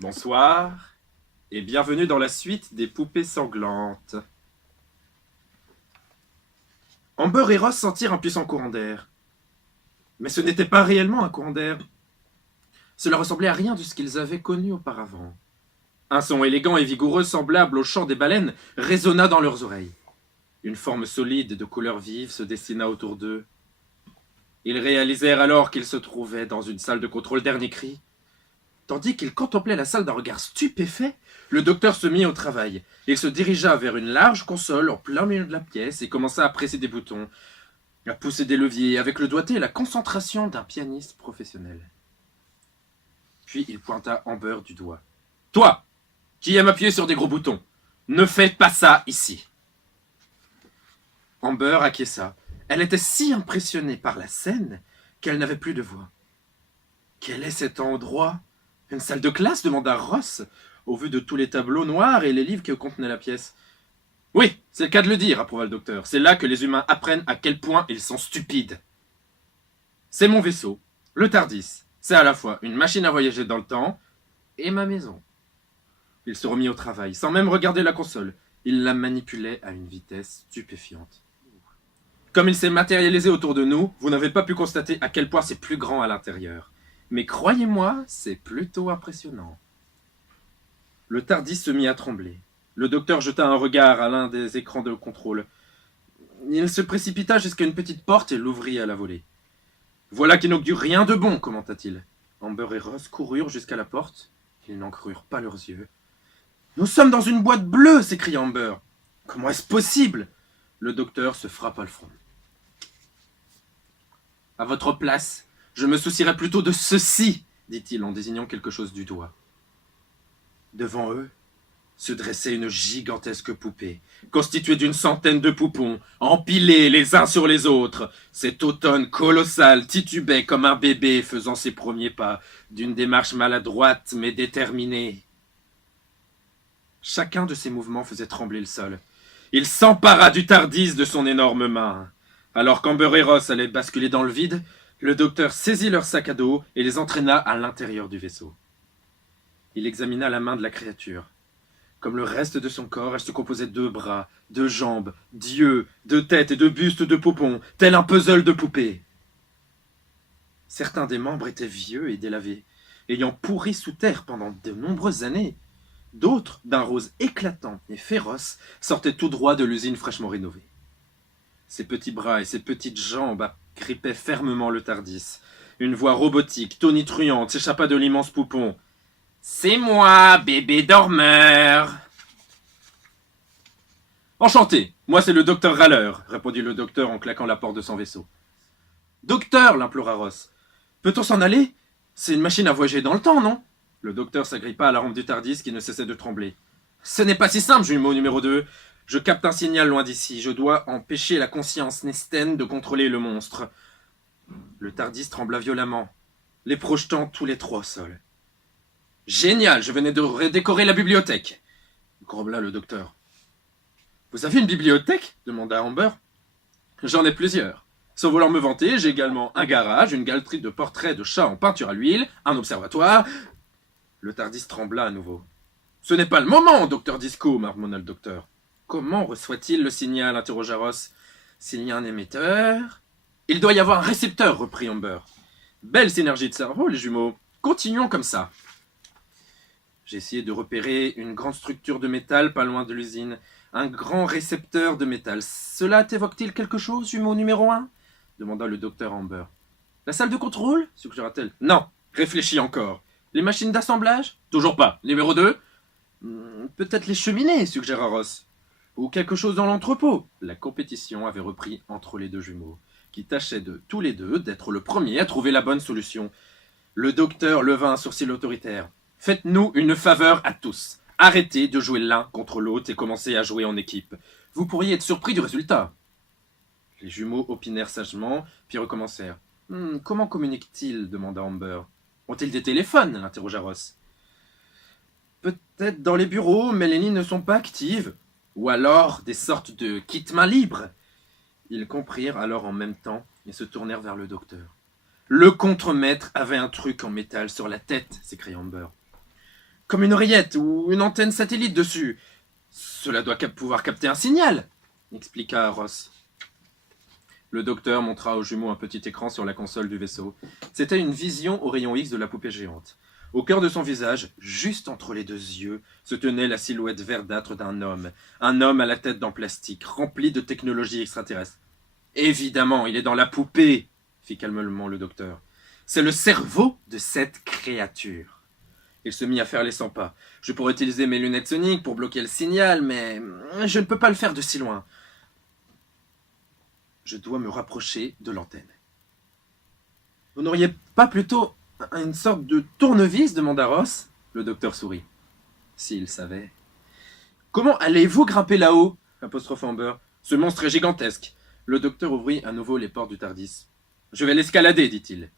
Bonsoir et bienvenue dans la suite des poupées sanglantes. Amber et Ross sentirent un puissant courant d'air. Mais ce n'était pas réellement un courant d'air. Cela ressemblait à rien de ce qu'ils avaient connu auparavant. Un son élégant et vigoureux semblable au chant des baleines résonna dans leurs oreilles. Une forme solide de couleurs vives se dessina autour d'eux. Ils réalisèrent alors qu'ils se trouvaient dans une salle de contrôle dernier cri. Tandis qu'il contemplait la salle d'un regard stupéfait, le docteur se mit au travail. Il se dirigea vers une large console en plein milieu de la pièce et commença à presser des boutons, à pousser des leviers avec le doigté et la concentration d'un pianiste professionnel. Puis il pointa Amber du doigt. « Toi, qui aime appuyer sur des gros boutons, ne fais pas ça ici !» Amber acquiesça. Elle était si impressionnée par la scène qu'elle n'avait plus de voix. « Quel est cet endroit ? Une salle de classe ?» demanda Ross, au vu de tous les tableaux noirs et les livres que contenait la pièce. « Oui, c'est le cas de le dire, » approuva le docteur. « C'est là que les humains apprennent à quel point ils sont stupides. »« C'est mon vaisseau, le Tardis. C'est à la fois une machine à voyager dans le temps et ma maison. » Il se remit au travail, sans même regarder la console. Il la manipulait à une vitesse stupéfiante. Comme il s'est matérialisé autour de nous, vous n'avez pas pu constater à quel point c'est plus grand à l'intérieur. Mais croyez-moi, c'est plutôt impressionnant. Le Tardis se mit à trembler. Le docteur jeta un regard à l'un des écrans de contrôle. Il se précipita jusqu'à une petite porte et l'ouvrit à la volée. « Voilà qui n'augure rien de bon, » commenta-t-il. Amber et Ross coururent jusqu'à la porte. Ils n'en crurent pas leurs yeux. « Nous sommes dans une boîte bleue !» s'écria Amber. « Comment est-ce possible ?» Le docteur se frappa le front. « À votre place, je me soucierais plutôt de ceci, dit-il en désignant quelque chose du doigt. Devant eux se dressait une gigantesque poupée, constituée d'une centaine de poupons, empilés les uns sur les autres. Cet automne colossal titubait comme un bébé faisant ses premiers pas, d'une démarche maladroite mais déterminée. Chacun de ses mouvements faisait trembler le sol. Il s'empara du Tardis de son énorme main. Alors qu'Amber et Ross allaient basculer dans le vide, le docteur saisit leur sac à dos et les entraîna à l'intérieur du vaisseau. Il examina la main de la créature. Comme le reste de son corps, elle se composait de bras, de jambes, d'yeux, de têtes et de bustes de poupons, tel un puzzle de poupées. Certains des membres étaient vieux et délavés, ayant pourri sous terre pendant de nombreuses années. D'autres, d'un rose éclatant et féroce, sortaient tout droit de l'usine fraîchement rénovée. Ses petits bras et ses petites jambes agrippaient fermement le Tardis. Une voix robotique, tonitruante, s'échappa de l'immense poupon. « C'est moi, bébé dormeur !»« Enchanté, moi c'est le docteur Râleur, » répondit le docteur en claquant la porte de son vaisseau. « Docteur, » l'implora Ross, « peut-on s'en aller? C'est une machine à voyager dans le temps, non ?» Le docteur s'agrippa à la rampe du Tardis qui ne cessait de trembler. « Ce n'est pas si simple, jumeau numéro 2. Je capte un signal loin d'ici. Je dois empêcher la conscience Nesten de contrôler le monstre. » Le Tardis trembla violemment, les projetant tous les trois au sol. « Génial, je venais de redécorer la bibliothèque !» grommela le docteur. « Vous avez une bibliothèque ?» demanda Amber. « J'en ai plusieurs. Sans vouloir me vanter, j'ai également un garage, une galerie de portraits de chats en peinture à l'huile, un observatoire... » Le Tardis trembla à nouveau. « Ce n'est pas le moment, docteur Disco !» marmonna le docteur. « Comment reçoit-il le signal ?» interrogea Ross. « S'il y a un émetteur... »« Il doit y avoir un récepteur !» reprit Amber. « Belle synergie de cerveau, les jumeaux. Continuons comme ça. » J'ai essayé de repérer une grande structure de métal pas loin de l'usine. Un grand récepteur de métal. Cela t'évoque-t-il quelque chose, jumeau numéro 1 demanda le docteur Amber. « La salle de contrôle ?» suggéra-t-elle. « Non, réfléchis encore. Les machines d'assemblage ? Toujours pas. Numéro 2 ? Peut-être les cheminées, suggéra Ross. Ou quelque chose dans l'entrepôt. La compétition avait repris entre les deux jumeaux, qui tâchaient de tous les deux d'être le premier à trouver la bonne solution. Le docteur leva un sourcil autoritaire. Faites-nous une faveur à tous. Arrêtez de jouer l'un contre l'autre et commencez à jouer en équipe. Vous pourriez être surpris du résultat. Les jumeaux opinèrent sagement, puis recommencèrent. Comment communiquent-ils demanda Amber. Ont-ils des téléphones interrogea Ross. Peut-être dans les bureaux, mais les lignes ne sont pas actives. Ou alors des sortes de kits main libre. Ils comprirent alors en même temps et se tournèrent vers le docteur. Le contremaître avait un truc en métal sur la tête, s'écria Amber. comme une oreillette ou une antenne satellite dessus. Cela doit pouvoir capter un signal, expliqua Ross. Le docteur montra aux jumeaux un petit écran sur la console du vaisseau. C'était une vision au rayon X de la poupée géante. Au cœur de son visage, juste entre les deux yeux, se tenait la silhouette verdâtre d'un homme. Un homme à la tête en plastique, rempli de technologie extraterrestre. « Évidemment, il est dans la poupée !» fit calmement le docteur. « C'est le cerveau de cette créature. » Il se mit à faire les 100 pas. « Je pourrais utiliser mes lunettes soniques pour bloquer le signal, mais je ne peux pas le faire de si loin. Je dois me rapprocher de l'antenne. »« Vous n'auriez pas plutôt une sorte de tournevis ?» demanda Ross. Le docteur sourit. S'il savait. « Comment allez-vous grimper là-haut ?» apostropha Amber. « Ce monstre est gigantesque. » Le docteur ouvrit à nouveau les portes du TARDIS. « Je vais l'escalader, dit-il. »«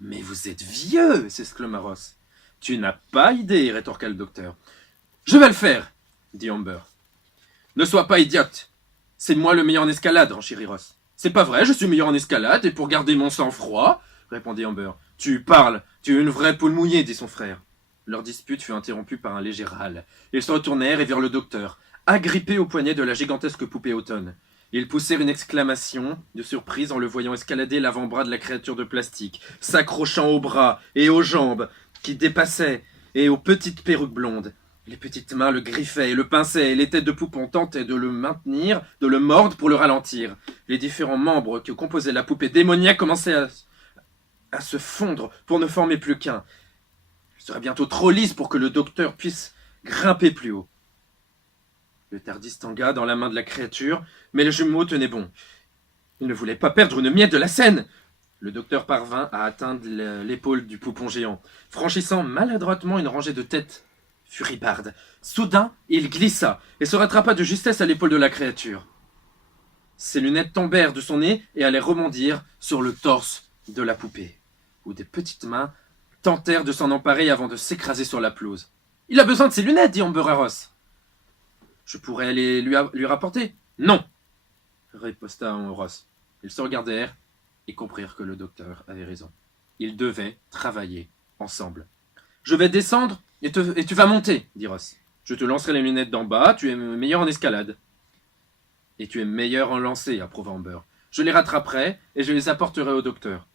Mais vous êtes vieux !» s'exclama Ross. « Tu n'as pas idée, rétorqua le docteur. « Je vais le faire, dit Amber. « Ne sois pas idiote. C'est moi le meilleur en escalade, renchérit Ross. « C'est pas vrai, je suis meilleur en escalade, et pour garder mon sang-froid, répondit Amber. « Tu parles, tu es une vraie poule mouillée, dit son frère. » Leur dispute fut interrompue par un léger râle. Ils se retournèrent et virent le docteur, agrippé au poignet de la gigantesque poupée automne. Ils poussèrent une exclamation de surprise en le voyant escalader l'avant-bras de la créature de plastique, s'accrochant aux bras et aux jambes qui dépassaient, et aux petites perruques blondes. Les petites mains le griffaient et le pinçaient, et les têtes de poupon tentaient de le maintenir, de le mordre pour le ralentir. Les différents membres que composait la poupée démoniaque commençaient à se fondre pour ne former plus qu'un. Il serait bientôt trop lisse pour que le docteur puisse grimper plus haut. Le TARDIS tangua dans la main de la créature, mais les jumeaux tenaient bon. Ils ne voulaient pas perdre une miette de la scène. Le docteur parvint à atteindre l'épaule du poupon géant, franchissant maladroitement une rangée de têtes furibardes. Soudain, il glissa et se rattrapa de justesse à l'épaule de la créature. Ses lunettes tombèrent de son nez et allaient rebondir sur le torse de la poupée, où des petites mains tentèrent de s'en emparer avant de s'écraser sur la pelouse. « Il a besoin de ses lunettes, dit Amber à Ross. Je pourrais aller lui rapporter. »« Non !» riposta Ross. Ils se regardèrent et comprirent que le docteur avait raison. Ils devaient travailler ensemble. « Je vais descendre et tu vas monter, dit Ross. Je te lancerai les lunettes d'en bas, tu es meilleur en escalade. Et tu es meilleur en lancer, approuva Amber. Je les rattraperai et je les apporterai au docteur.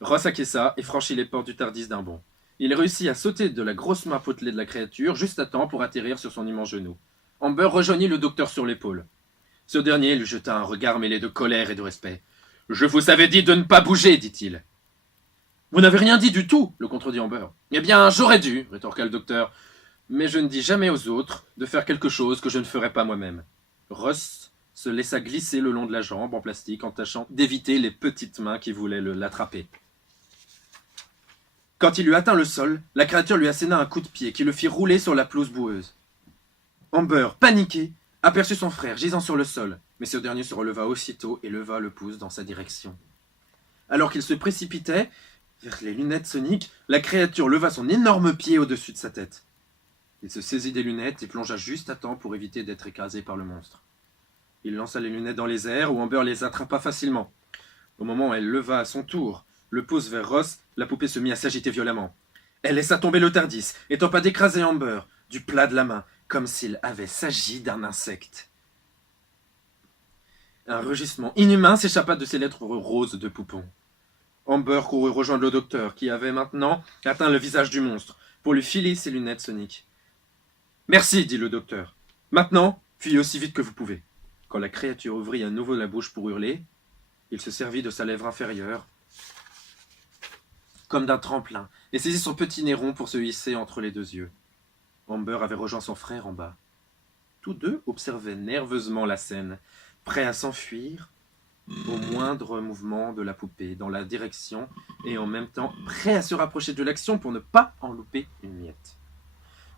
Ross acquiesça et franchit les portes du TARDIS d'un bond. Il réussit à sauter de la grosse main potelée de la créature juste à temps pour atterrir sur son immense genou. Amber rejoignit le docteur sur l'épaule. Ce dernier lui jeta un regard mêlé de colère et de respect. « Je vous avais dit de ne pas bouger, dit-il. »« Vous n'avez rien dit du tout, le contredit Amber. »« Eh bien, j'aurais dû, rétorqua le docteur. Mais je ne dis jamais aux autres de faire quelque chose que je ne ferais pas moi-même. » Ross se laissa glisser le long de la jambe en plastique en tâchant d'éviter les petites mains qui voulaient l'attraper. Quand il eut atteint le sol, la créature lui asséna un coup de pied qui le fit rouler sur la pelouse boueuse. Amber, paniqué, aperçut son frère gisant sur le sol, mais ce dernier se releva aussitôt et leva le pouce dans sa direction. Alors qu'il se précipitait vers les lunettes soniques, la créature leva son énorme pied au-dessus de sa tête. Il se saisit des lunettes et plongea juste à temps pour éviter d'être écrasé par le monstre. Il lança les lunettes dans les airs où Amber les attrapa facilement. Au moment où elle leva à son tour le pouce vers Ross, la poupée se mit à s'agiter violemment. Elle laissa tomber le TARDIS et tenta d'écraser Amber du plat de la main, comme s'il avait s'agi d'un insecte. Un rugissement inhumain s'échappa de ses lèvres roses de poupon. Amber courut rejoindre le docteur, qui avait maintenant atteint le visage du monstre, pour lui filer ses lunettes soniques. « Merci, dit le docteur. Maintenant, fuyez aussi vite que vous pouvez. » Quand la créature ouvrit à nouveau la bouche pour hurler, il se servit de sa lèvre inférieure, comme d'un tremplin, et saisit son petit nez rond pour se hisser entre les deux yeux. Amber avait rejoint son frère en bas. Tous deux observaient nerveusement la scène, prêts à s'enfuir au moindre mouvement de la poupée dans la direction et en même temps prêts à se rapprocher de l'action pour ne pas en louper une miette.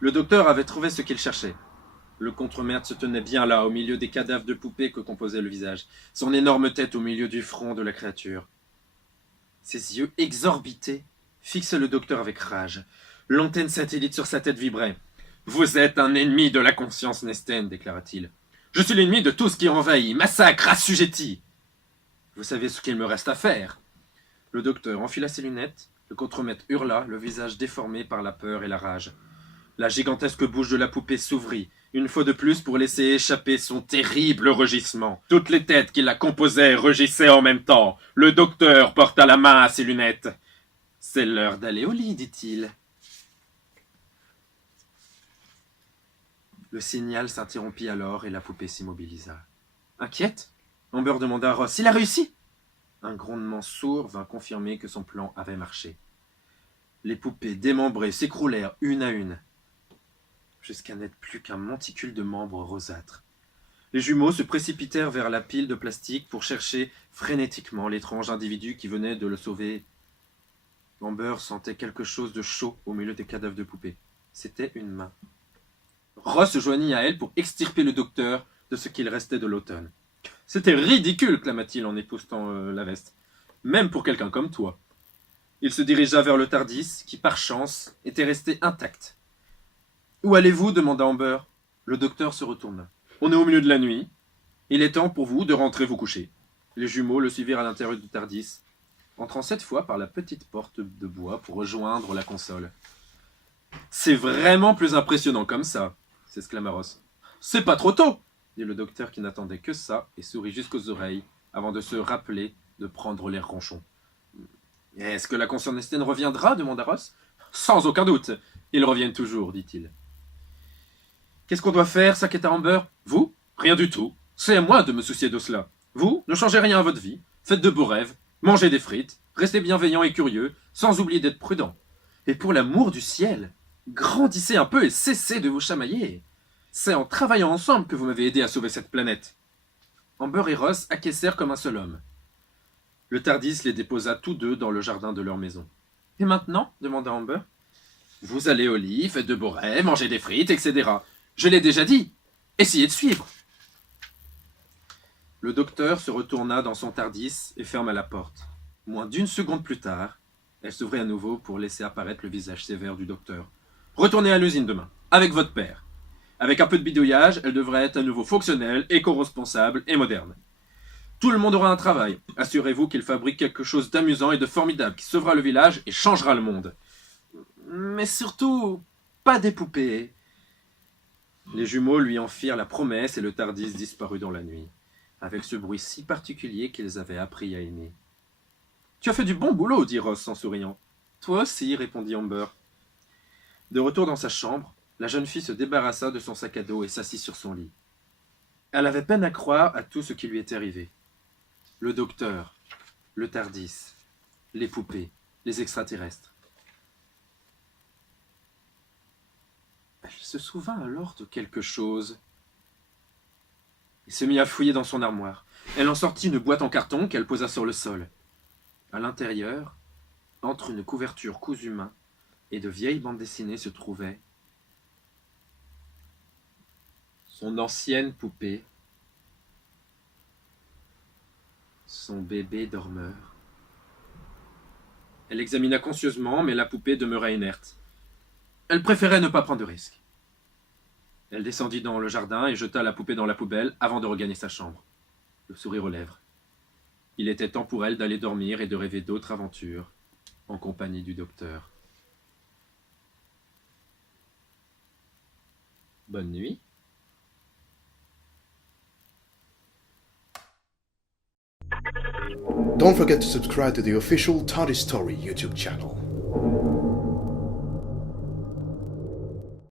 Le docteur avait trouvé ce qu'il cherchait. Le contremaître se tenait bien là, au milieu des cadavres de poupées que composait le visage, son énorme tête au milieu du front de la créature. Ses yeux exorbités fixaient le docteur avec rage. L'antenne satellite sur sa tête vibrait. « Vous êtes un ennemi de la conscience Nesten, déclara-t-il. Je suis l'ennemi de tout ce qui envahit, massacre, assujettit. Vous savez ce qu'il me reste à faire. » Le docteur enfila ses lunettes, le contremaître hurla, le visage déformé par la peur et la rage. La gigantesque bouche de la poupée s'ouvrit, une fois de plus pour laisser échapper son terrible rugissement. Toutes les têtes qui la composaient rugissaient en même temps. Le docteur porta la main à ses lunettes. « C'est l'heure d'aller au lit, dit-il. » Le signal s'interrompit alors et la poupée s'immobilisa. Inquiète, Amber demanda à Ross « Il a réussi ?» Un grondement sourd vint confirmer que son plan avait marché. Les poupées démembrées s'écroulèrent une à une, jusqu'à n'être plus qu'un monticule de membres rosâtres. Les jumeaux se précipitèrent vers la pile de plastique pour chercher frénétiquement l'étrange individu qui venait de le sauver. Amber sentait quelque chose de chaud au milieu des cadavres de poupées. C'était une main. Ross se joignit à elle pour extirper le docteur de ce qu'il restait de l'automne. « C'était ridicule !» clama-t-il en époussetant la veste. « Même pour quelqu'un comme toi. » Il se dirigea vers le Tardis, qui, par chance, était resté intact. « Où allez-vous » demanda Amber. Le docteur se retourna. « On est au milieu de la nuit. Il est temps pour vous de rentrer vous coucher. » Les jumeaux le suivirent à l'intérieur du Tardis, entrant cette fois par la petite porte de bois pour rejoindre la console. « C'est vraiment plus impressionnant comme ça !» s'exclama Ross. « C'est pas trop tôt !» dit le docteur qui n'attendait que ça et sourit jusqu'aux oreilles avant de se rappeler de prendre l'air ronchon. « Est-ce que la conscience Einstein reviendra » demanda Ross. « Sans aucun doute. Ils reviennent toujours, dit-il. « Qu'est-ce qu'on doit faire » s'inquiéta Amber. « Vous ? Rien du tout. C'est à moi de me soucier de cela. Vous, ne changez rien à votre vie. Faites de beaux rêves. Mangez des frites. Restez bienveillants et curieux, sans oublier d'être prudents. Et pour l'amour du ciel, grandissez un peu et cessez de vous chamailler. C'est en travaillant ensemble que vous m'avez aidé à sauver cette planète. » Amber et Ross acquiescèrent comme un seul homme. Le Tardis les déposa tous deux dans le jardin de leur maison. « Et maintenant » demanda Amber. « Vous allez au lit, faites de beaux rêves, mangez des frites, etc. Je l'ai déjà dit. Essayez de suivre. » Le docteur se retourna dans son Tardis et ferma la porte. Moins d'une seconde plus tard, elle s'ouvrit à nouveau pour laisser apparaître le visage sévère du docteur. « Retournez à l'usine demain, avec votre père. Avec un peu de bidouillage, elle devrait être à nouveau fonctionnelle, éco-responsable et moderne. Tout le monde aura un travail. Assurez-vous qu'il fabrique quelque chose d'amusant et de formidable qui sauvera le village et changera le monde. Mais surtout, pas des poupées. » Les jumeaux lui en firent la promesse et le Tardis disparut dans la nuit, avec ce bruit si particulier qu'ils avaient appris à aimer. « Tu as fait du bon boulot, dit Ross en souriant. »« Toi aussi, répondit Amber. » De retour dans sa chambre, la jeune fille se débarrassa de son sac à dos et s'assit sur son lit. Elle avait peine à croire à tout ce qui lui était arrivé. Le docteur, le Tardis, les poupées, les extraterrestres. Elle se souvint alors de quelque chose. Il se mit à fouiller dans son armoire. Elle en sortit une boîte en carton qu'elle posa sur le sol. À l'intérieur, entre une couverture cousue main et de vieilles bandes dessinées, se trouvait son ancienne poupée, son bébé dormeur. Elle l'examina conscieusement, mais la poupée demeura inerte. Elle préférait ne pas prendre de risques. Elle descendit dans le jardin et jeta la poupée dans la poubelle avant de regagner sa chambre, le sourire aux lèvres. Il était temps pour elle d'aller dormir et de rêver d'autres aventures en compagnie du docteur. Bonne nuit. Don't forget to subscribe to the official Toddy Story YouTube channel.